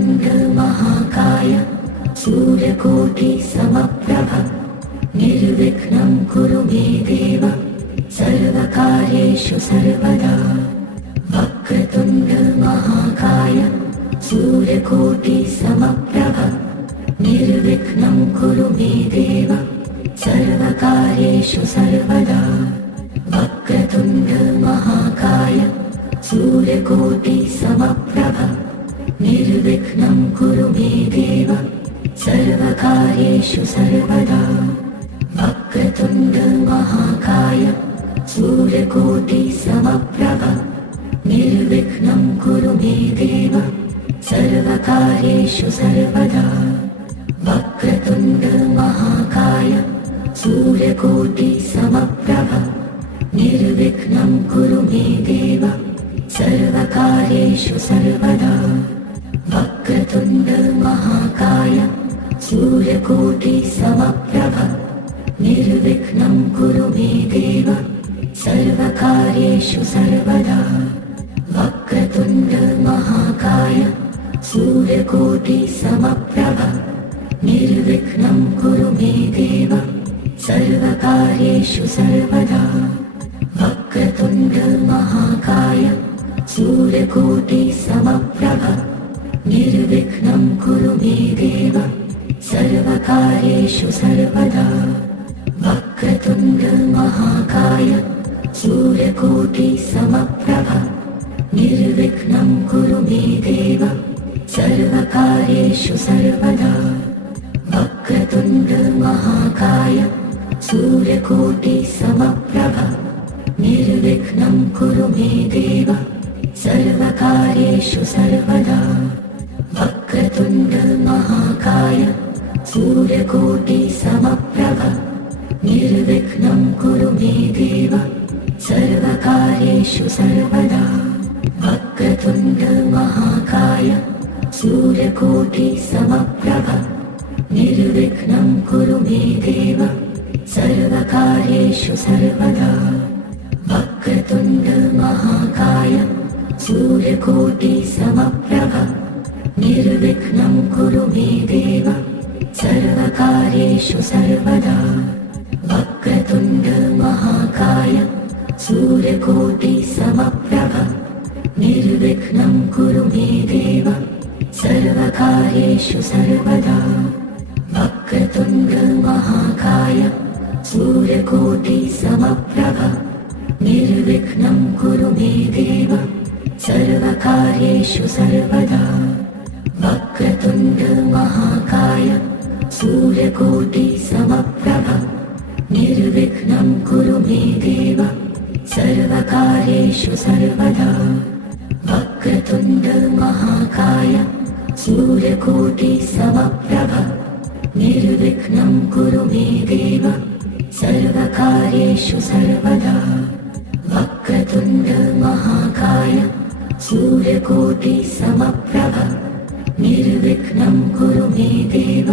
वक्रतुण्ड महाकाय सूर्यकोटि समप्रभ निर्विघ्नं कुरु मे देव सर्वकार्येषु सर्वदा। वक्रतुण्ड महाकाय सूर्यकोटि समप्रभ निर्विघ्नं कुरु मे देव सर्वकार्येषु सर्वदा। वक्रतुण्ड महाकाय सूर्यकोटि समप्रभ निर्विघ्नं कुरु मे देव सर्वकार्येषु सर्वदा। वक्रतुण्ड महाकाय सूर्यकोटि समप्रभ निर्विघ्नं कुरु मे देव सर्वकार्येषु सर्वदा। वक्रतुण्ड महाकाय सूर्यकोटि समप्रभ निर्विघ्नं कुरु मे देव सर्वकार्येषु सर्वदा। वक्रतुण्ड महाकाय सूर्यकोटि समप्रभ निर्विघ्नं कुरु मे देव सर्वकार्येषु सर्वदा। वक्रतुण्ड महाकाय सूर्यकोटि समप्रभ निर्विघ्नं कुरु मे देव सर्वकार्येषु सर्वदा। वक्रतुण्ड महाकाय सूर्यकोटि समप्रभ निर्विघ्नं कुरु मे देव सर्वकार्येषु सर्वदा। वक्रतुण्ड महाकाय सूर्यकोटि समप्रभ निर्विघ्नं कुरु मे देव सर्वकार्येषु सर्वदा। वक्रतुण्ड महाकाय सूर्यकोटि समप्रभ निर्विघ्नं कुरु मे देव सर्वकार्येषु सर्वदा। वक्रतुण्ड महाकाय सूर्यकोटि समप्रभ निर्विघ्नं कुरु मे देव सर्वकार्येषु सर्वदा। वक्रतुण्ड महाकाय सूर्यकोटि समप्रभ निर्विघ्नं कुरु मे देव सर्वकार्येषु सर्वदा। वक्रतुण्ड महाकाय सूर्यकोटि समप्रभ निर्विघ्नं कुरु मे देव सर्वकार्येषु सर्वदा। वक्रतुण्ड महाकाय सूर्यकोटि समप्रभ निर्विघ्नं कुरु मे देव सर्वकार्येषु सर्वदा। वक्रतुण्ड महाकाय सूर्यकोटि समप्रभ निर्विघ्नं कुरु मे देव सर्वकार्येषु सर्वदा। वक्रतुण्ड महाकाय सूर्यकोटि समप्रभ निर्विघ्नं कुरु मे देव सर्वकार्येषु सर्वदा। वक्रतुण्ड महाकाय सूर्यकोटि समप्रभ निर्विघ्नं कुरु मे देव सर्वकार्येषु सर्वदा। वक्रतुण्ड महाकाय सूर्यकोटि समप्रभ निर्विघ्नं कुरु मे देव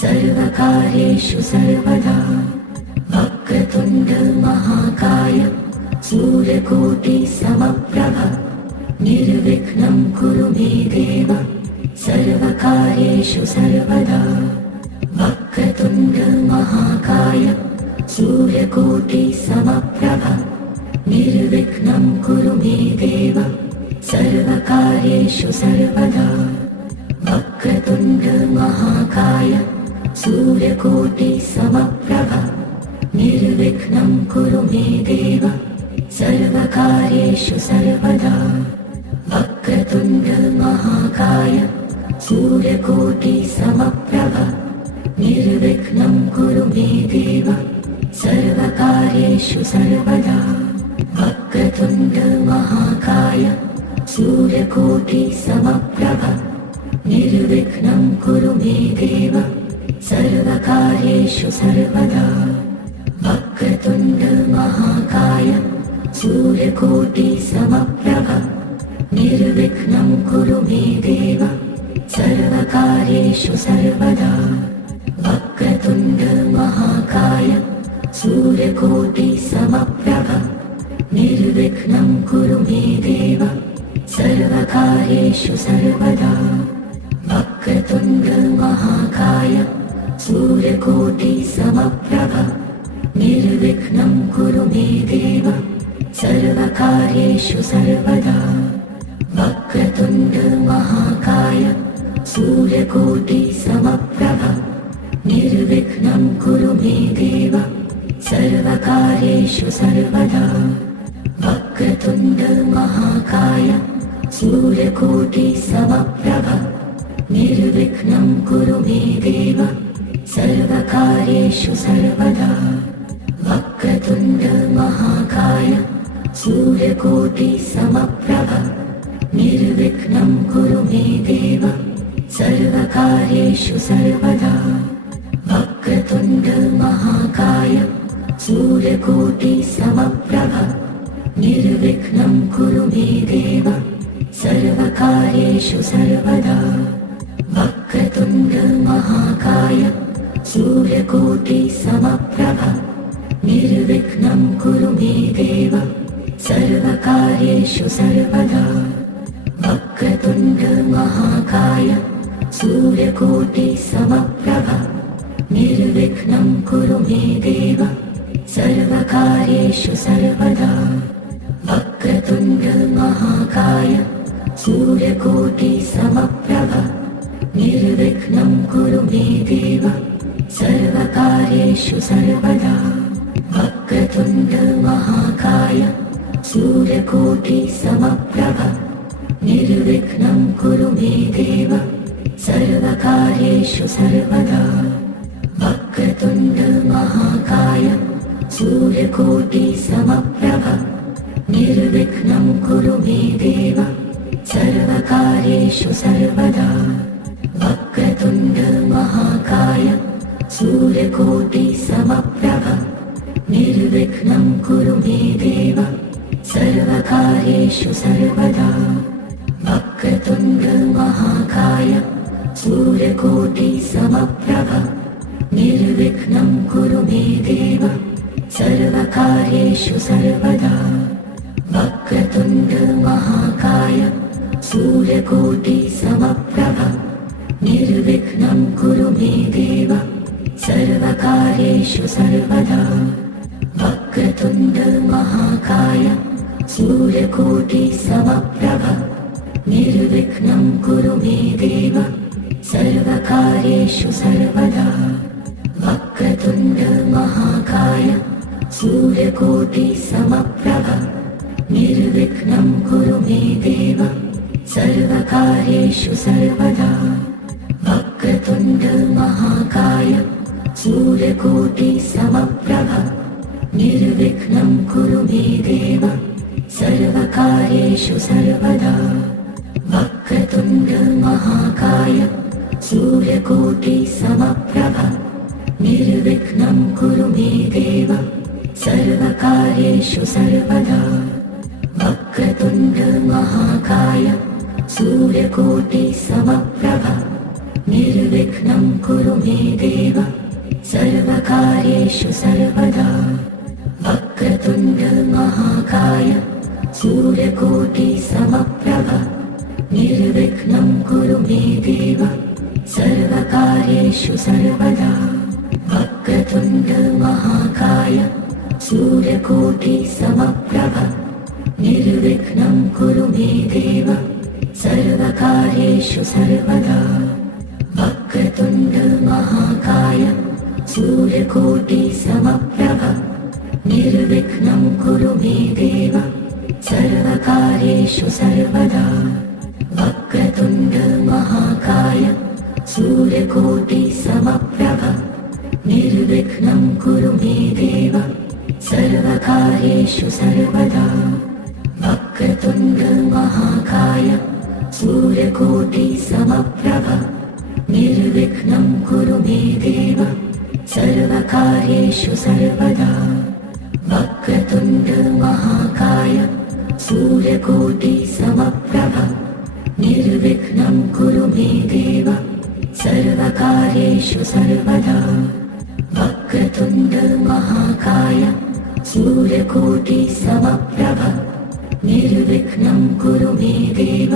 सर्वकार्येषु सर्वदा। वक्रतुण्ड महाकाय सूर्यकोटि समप्रभ निर्विघ्नं कुरु मे देव सर्वकार्येषु सर्वदा। वक्रतुण्ड महाकाय सूर्यकोटि समप्रभ निर्विघ्नं कुरु मे देव सर्वकार्येषु सर्वदा। वक्रतुण्ड महाकाय सूर्यकोटि समप्रभ निर्विघ्नं कुरु मे देव सर्वकार्येषु सर्वदा। वक्रतुण्ड महाकाय सूर्यकोटि समप्रभ निर्विघ्नं कुरु मे देव सर्वकार्येषु सर्वदा। वक्रतुण्ड महाकाय सूर्यकोटि समप्रभ निर्विघ्नं कुरु मे देव सर्वकार्येषु सर्वदा। वक्रतुण्ड महाकाय सूर्यकोटि समप्रभ निर्विघ्नं कुरु मे देव सर्वकार्येषु सर्वदा। वक्रतुण्ड महाकाय सूर्यकोटि समप्रभ निर्विघ्नं कुरु मे देव सर्वकार्येषु सर्वदा। वक्रतुण्ड महाकाय सूर्यकोटि समप्रभ निर्विघ्नं कुरु मे देव सर्वकार्येषु सर्वदा। वक्रतुण्ड महाकाय सूर्यकोटि समप्रभ निर्विघ्नं कुरु मे देव सर्वकार्येषु सर्वदा। वक्रतुण्ड महाकाय सूर्यकोटि समप्रभ निर्विघ्नं कुरु मे देव सर्वकार्येषु सर्वदा। वक्रतुण्ड महाकाय सूर्यकोटि समप्रभ निर्विघ्नं कुरु मे देव सर्वकार्येषु सर्वदा। वक्रतुण्ड महाकाय सूर्यकोटि समप्रभ निर्विघ्नं कुरु मे देव सर्वकार्येषु सर्वदा। वक्रतुण्ड महाकाय सूर्यकोटि समप्रभ निर्विघ्नं कुरु मे देव सर्वकार्येषु सर्वदा। वक्रतुण्ड महाकाय सूर्यकोटि समप्रभ निर्विघ्नं कुरु मे देव सर्वकार्येषु सर्वदा। वक्रतुण्ड महाकाय सूर्यकोटि समप्रभ निर्विघ्नं कुरु मे देव सर्वकार्येषु सर्वदा। वक्रतुण्ड महाकाय सूर्यकोटि समप्रभ निर्विघ्नं कुरु मे देव सर्वकार्येषु सर्वदा। वक्रतुण्ड महाकाय सूर्यकोटि समप्रभ निर्विघ्नं कुरु मे देव सर्वकार्येषु सर्वदा। वक्रतुण्ड महाकाय सूर्यकोटि समप्रभ निर्विघ्नं कुरु मे देव सर्वकार्येषु सर्वदा। वक्रतुण्ड महाकाय सूर्यकोटि समप्रभ निर्विघ्नं कुरु मे देव सर्वकार्येषु सर्वदा। वक्रतुण्ड महाकाय सूर्यकोटि समप्रभ निर्विघ्नं कुरु मे देव सर्वकार्येषु सर्वदा। वक्रतुण्ड महाकाय सूर्यकोटि समप्रभ निर्विघ्नं कुरु मे देव सर्वकार्येषु सर्वदा। वक्रतुण्ड महाकाय सूर्यकोटि समप्रभ निर्विघ्नं कुरु मे देव सर्वकार्येषु सर्वदा। वक्रतुण्ड महाकाय सूर्यकोटि समप्रभ निर्विघ्नं कुरु मे देव सर्वकार्येषु सर्वदा। वक्रतुण्ड महाकाय सूर्यकोटि समप्रभ निर्विघ्नं कुरु मे देव सर्वकार्येषु सर्वदा। वक्रतुण्ड महाकाय सूर्यकोटि समप्रभ निर्विघ्नं कुरु मे देव सर्वकार्येषु सर्वदा। वक्रतुण्ड महाकाय सूर्यकोटि समप्रभ निर्विघ्नं कुरु मे देव सर्वकार्येषु सर्वदा। वक्रतुण्ड महाकाय सूर्यकोटि समप्रभ निर्विघ्नं कुरु मे देव सर्वकार्येषु सर्वदा। वक्रतुण्ड महाकाय सूर्यकोटि समप्रभ निर्विघ्नं कुरु मे देव सर्वकार्येषु सर्वदा। वक्रतुण्ड महाकाय सूर्यकोटि समप्रभ निर्विघ्नं कुरु मे देव सर्वकार्येषु सर्वदा। वक्रतुण्ड महाकाय सूर्यकोटि समप्रभ निर्विघ्नं कुरु मे देव सर्वकार्येषु सर्वदा। वक्रतुण्ड महाकाय सूर्यकोटि समप्रभ निर्विघ्नं कुरु मे देव सर्वकार्येषु सर्वदा। वक्रतुण्ड महाकाय सूर्यकोटि समप्रभ निर्विघ्नं कुरु मे देव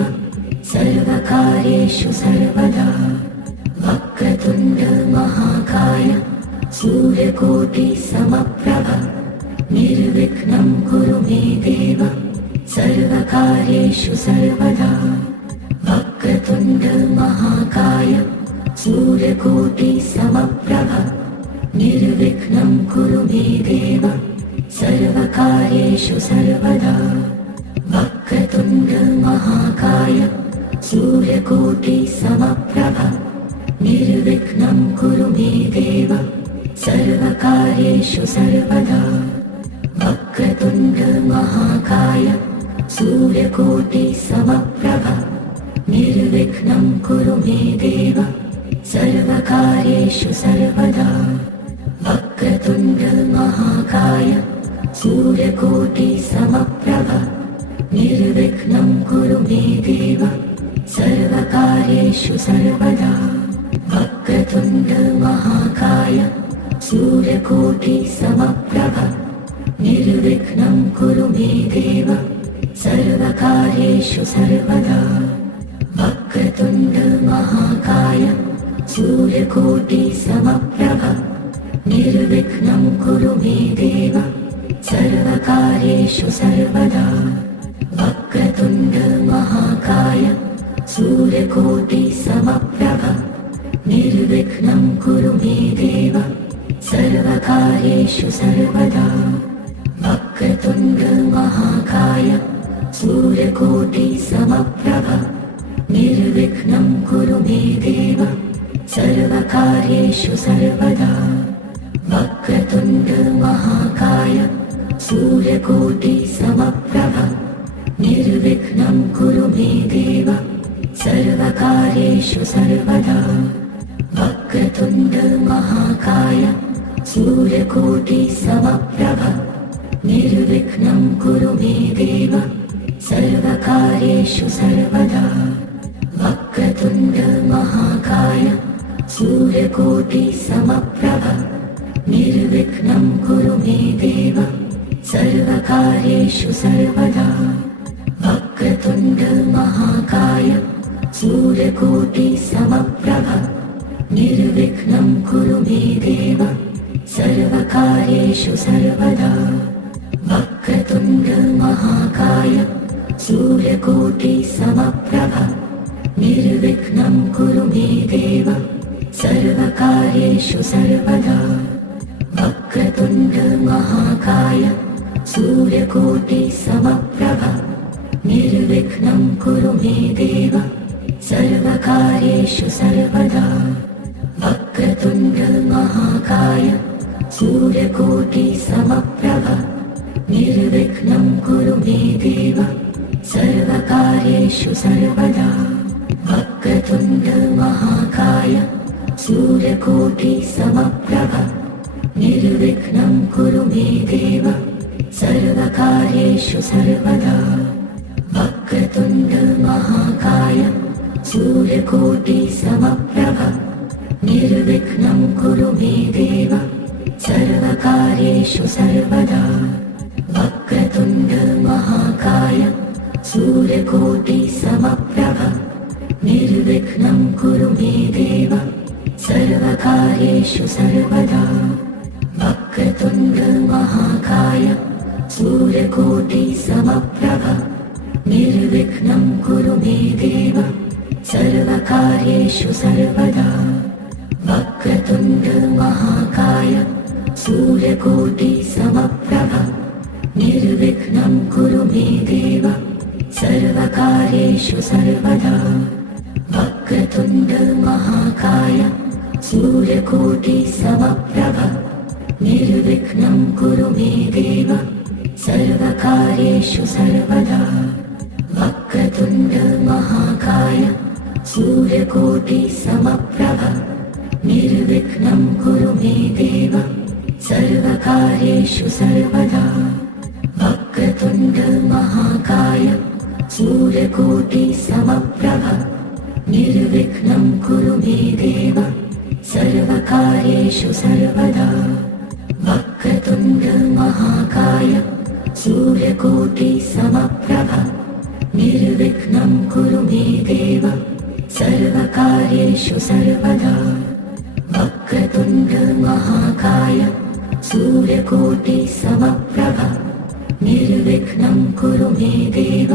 सर्वकार्येषु सर्वदा। वक्रतुण्ड महाकाय सूर्यकोटि समप्रभ निर्विघ्नं कुरु मे देव सर्वकार्येषु सर्वदा। वक्रतुण्ड महाकाय सूर्यकोटि समप्रभ निर्विघ्नं कुरु मे देव सर्वकार्येषु सर्वदा। वक्रतुण्ड महाकाय सूर्यकोटि समप्रभ निर्विघ्नं कुरु मे देव सर्वकार्येषु सर्वदा। वक्रतुण्ड महाकाय सूर्यकोटि समप्रभ निर्विघ्नं कुरु मे देव सर्वकार्येषु सर्वदा। वक्रतुण्ड महाकाय सूर्यकोटि समप्रभ निर्विघ्नं कुरु मे देव सर्वकार्येषु सर्वदा। वक्रतुण्ड महाकाय सूर्यकोटि समप्रभ निर्विघ्नं कुरु मे देव सर्वकार्येषु सर्वदा। वक्रतुण्ड महाकाय सूर्यकोटि समप्रभ निर्विघ्नं कुरु मे देव सर्वकार्येषु सर्वदा। वक्रतुण्ड महाकाय सूर्यकोटि समप्रभ निर्विघ्नं कुरु मे देव सर्वकार्येषु सर्वदा। वक्रतुण्ड महाकाय सूर्यकोटि समप्रभ निर्विघ्नं कुरु मे देव सर्वकार्येषु सर्वदा। वक्रतुण्ड महाकाय सूर्यकोटि समप्रभ निर्विघ्नं कुरु मे देव सर्वकार्येषु सर्वदा। वक्रतुण्ड महाकाय सूर्यकोटि समप्रभ निर्विघ्नं कुरु मे देव सर्वकार्येषु सर्वदा। वक्रतुण्ड महाकाय सूर्यकोटि समप्रभ निर्विघ्नं कुरु मे देव सर्वकार्येषु सर्वदा। वक्रतुण्ड महाकाय सूर्यकोटि समप्रभ निर्विघ्नं कुरु मे देव सर्वकार्येषु सर्वदा। वक्रतुण्ड महाकाय सूर्यकोटि समप्रभ निर्विघ्नं कुरु मे देव सर्वकार्येषु सर्वदा। वक्रतुण्ड महाकाय सूर्यकोटि समप्रभ निर्विघ्नं कुरु मे देव सर्वकार्येषु सर्वदा। वक्रतुण्ड महाकाय सूर्यकोटि समप्रभ निर्विघ्नं कुरु मे देव सर्वकार्येषु सर्वदा। वक्रतुण्ड महाकाय सूर्यकोटि समप्रभ निर्विघ्नं कुरु मे देव सर्वकार्येषु सर्वदा। वक्रतुण्ड महाकाय सूर्यकोटि समप्रभ निर्विघ्नं कुरु मे देव सर्वकार्येषु सर्वदा। वक्रतुण्ड महाकाय सूर्यकोटि समप्रभ निर्विघ्नं कुरु मे देव सर्वकार्येषु सर्वदा। वक्रतुण्ड महाकाय सूर्यकोटि समप्रभ निर्विघ्नं कुरु मे देव सर्वकार्येषु सर्वदा। वक्रतुण्ड महाकाय सूर्यकोटि समप्रभ निर्विघ्नं कुरु मे देव सर्वकार्येषु सर्वदा। वक्रतुण्ड महाकाय सूर्यकोटि समप्रभ निर्विघ्नं कुरु मे देव सर्वकार्येषु सर्वदा। वक्रतुण्ड महाकाय सूर्यकोटि समप्रभ निर्विघ्नं कुरु मे देव सर्वकार्येषु सर्वदा। वक्रतुण्ड महाकाय सूर्यकोटि समप्रभ निर्विघ्नं कुरु मे देव सर्वकार्येषु सर्वदा। वक्रतुण्ड महाकाय सूर्यकोटि समप्रभ निर्विघ्नं कुरु मे देव सर्वकार्येषु सर्वदा। वक्रतुण्ड महाकाय सूर्यकोटि समप्रभ निर्विघ्नं कुरु मे देव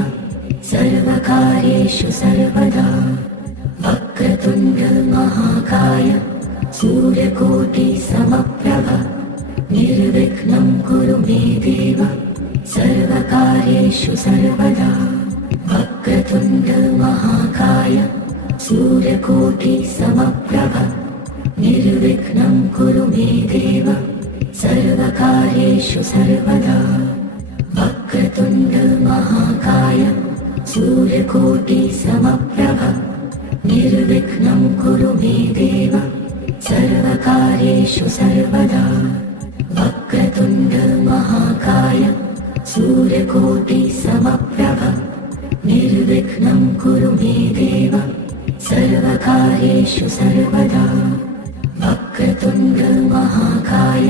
सर्वकार्येषु सर्वदा वक्रतुण्ड महाकाय सूर्यकोटि समप्रभ निर्विघ्नं कुरु मे देव सर्वकार्येषु सर्वदा वक्रतुण्ड महाकाय सूर्यकोटि समप्रभ निर्विघ्नं कुरु मे देव सर्वकार्येषु सर्वदा वक्रतुण्ड महाकाय सूर्यकोटि समप्रभ निर्विघ्नं कुरु मे देव सर्वकार्येषु सर्वदा वक्रतुण्ड महाकाय सूर्यकोटि समप्रभ निर्विघ्नं कुरु मे देव सर्वकार्येषु सर्वदा वक्रतुण्ड महाकाय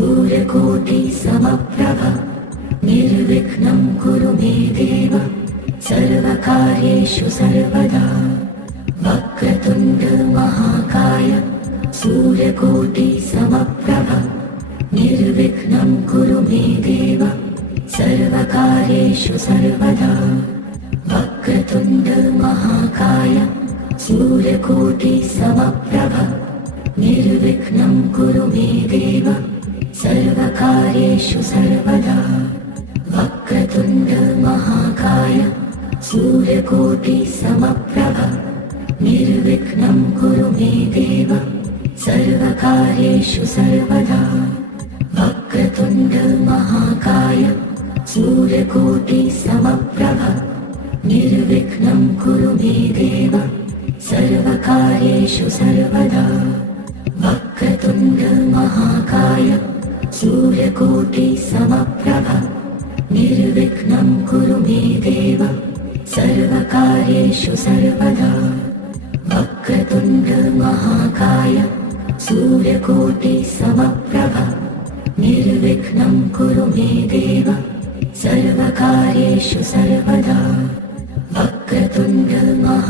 सूर्यकोटि समप्रभ निर्विघ्नं कुरु मे देव सर्वकार्येषु सर्वदा वक्रतुण्ड महाकाय सूर्यकोटि समप्रभ निर्विघ्नं कुरु मे देव सर्वकार्येषु सर्वदा वक्रतुण्ड महाकाय सूर्यकोटि समप्रभ निर्विघ्नं कुरु मे देव सर्वकार्येषु सर्वदा वक्रतुण्ड महाकाय सूर्यकोटि समप्रभ निर्विघ्नं कुरु मे देव सर्वकार्येषु सर्वदा वक्रतुण्ड महाकाय सूर्यकोटि समप्रभ निर्विघ्नं कुरु मे देव सर्वकार्येषु सर्वदा वक्रतुण्ड महाकाय सूर्यकोटि समप्रभ निर्विघ्नं कुरु मे देव सर्वकार्येषु सर्वदा वक्रतुण्ड महाकाय सूर्यकोटि समप्रभ निर्विघ्नं कुरु मे देव सर्वकार्येषु सर्वदा वक्रतुण्ड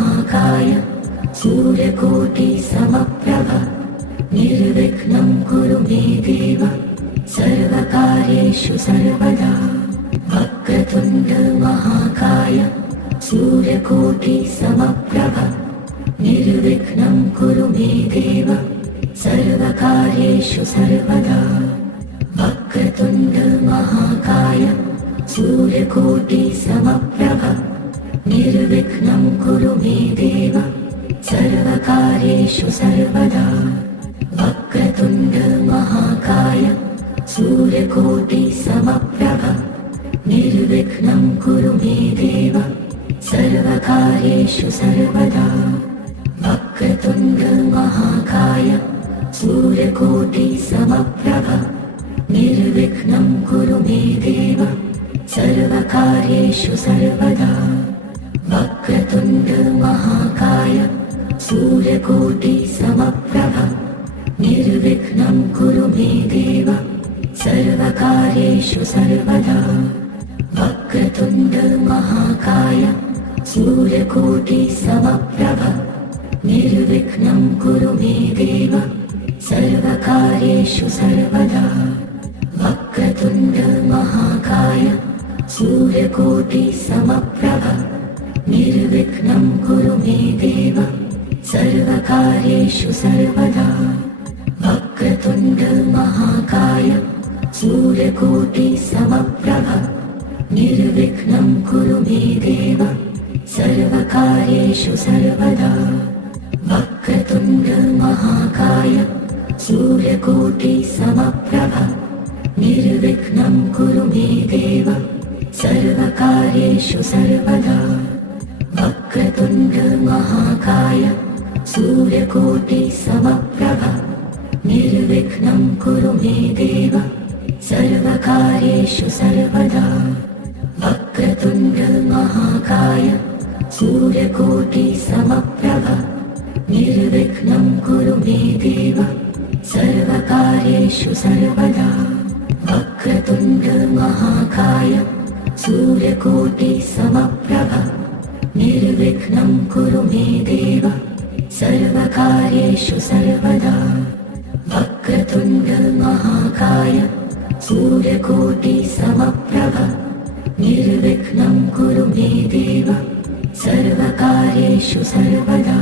महाकाय सूर्यकोटि समप्रभ निर्विघ्नं कुरु मे देव सर्वकार्येषु सर्वदा वक्रतुण्ड महाकाय सूर्यकोटि समप्रभ निर्विघ्नं कुरु मे देव सर्वकार्येषु सर्वदा वक्रतुण्ड महाकाय सूर्यकोटि समप्रभ निर्विघ्नं कुरु मे देव सर्वकार्येषु सर्वदा वक्रतुण्ड महाकाय सूर्यकोटि समप्रभ निर्विघ्नं कुरु मे देव सर्वकार्येषु सर्वदा वक्रतुण्ड महाकाय सूर्यकोटि समप्रभ निर्विघ्नं कुरु मे देव सर्वकार्येषु सर्वदा वक्रतुण्ड महाकाय सूर्यकोटि समप्रभ निर्विघ्नं कुरु मे देव सर्वकार्येषु सर्वदा वक्रतुण्ड महाकाय सूर्यकोटि समप्रभ निर्विघ्नं कुरु मे देव सर्वकार्येषु सर्वदा वक्रतुण्ड महाकाय सूर्यकोटि समप्रभ निर्विघ्नं कुरु मे देव सर्वकार्येषु सर्वदा वक्रतुण्ड महाकाय सूर्यकोटि समप्रभ निर्विघ्नं कुरु मे देव सर्वकार्येषु सर्वदा वक्रतुण्ड महाकाय सूर्यकोटि समप्रभ निर्विघ्नं कुरु मे देव सर्वकार्येषु सर्वदा वक्रतुण्ड महाकाय सूर्यकोटि समप्रभ निर्विघ्नं कुरु मे देव सर्वकार्येषु सर्वदा वक्रतुण्ड महाकाय सूर्यकोटि समप्रभ निर्विघ्नं कुरु मे देव सर्वकार्येषु सर्वदा वक्रतुण्ड महाकाय सूर्यकोटि समप्रभ निर्विघ्नं कुरु मे देव सर्वकार्येषु सर्वदा वक्रतुण्ड महाकाय सूर्यकोटि समप्रभ निर्विघ्नं कुरु मे देव सर्वकार्येषु सर्वदा।